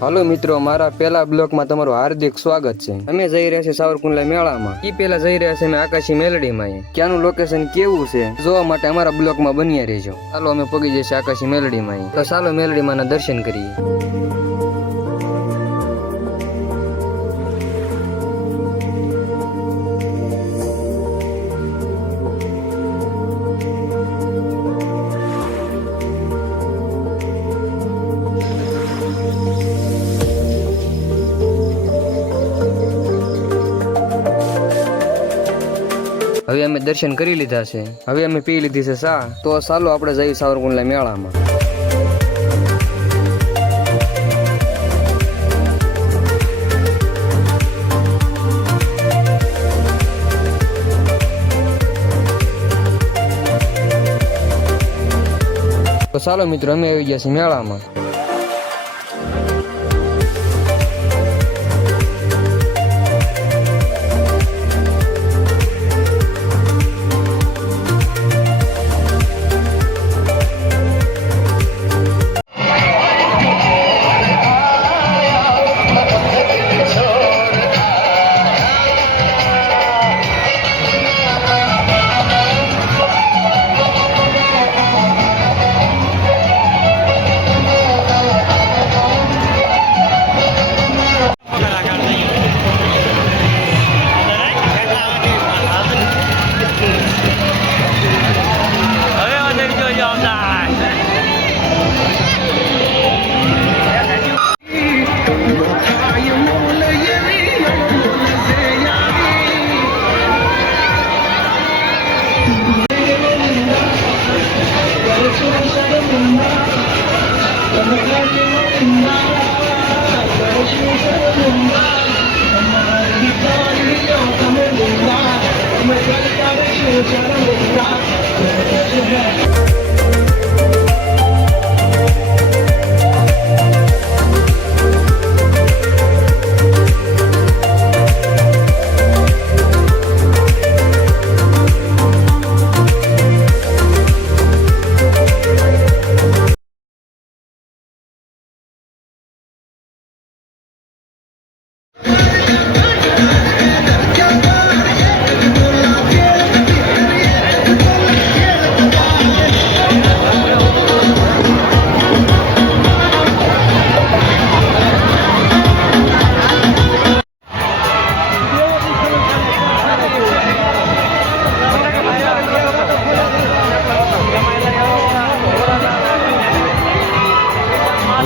Hello मित्रों, मारा पहला ब्लॉक में तमारू हार्दिक स्वागत है। અમે જઈ રહ્યા છે સાવરકુંડલા મેળામાં। ઈ પહેલા જઈ રહ્યા છે અમે આકાશી મેલડીમાં। ક્યાંનું લોકેશન કેવું છે જોવા માટે અમારા બ્લોકમાં બન્યા રહેજો। ચાલો અમે પગી જઈશું આકાશી મેલડીમાં। તો ચાલો મેલડીમાંના દર્શન કરીએ। હવે અમે દર્શન કરી લીધા છે। હવે અમે પી લીધી છે ચા। તો ચાલો આપણે જઈએ સાવરકુંડલા મેળામાં। તો ચાલો મિત્રો અમે આવી ગયા છીએ મેળામાં।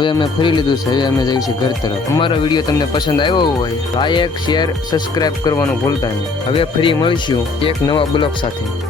હવે અમે ફરી લીધું છે। હવે અમે જઈશું ઘર તરફ। અમારો વિડીયો તમને પસંદ આવ્યો હોય લાઈક શેર સબસ્ક્રાઇબ કરવાનું ભૂલતા નહીં। હવે ફરી મળીશું એક નવા બ્લોગ સાથે।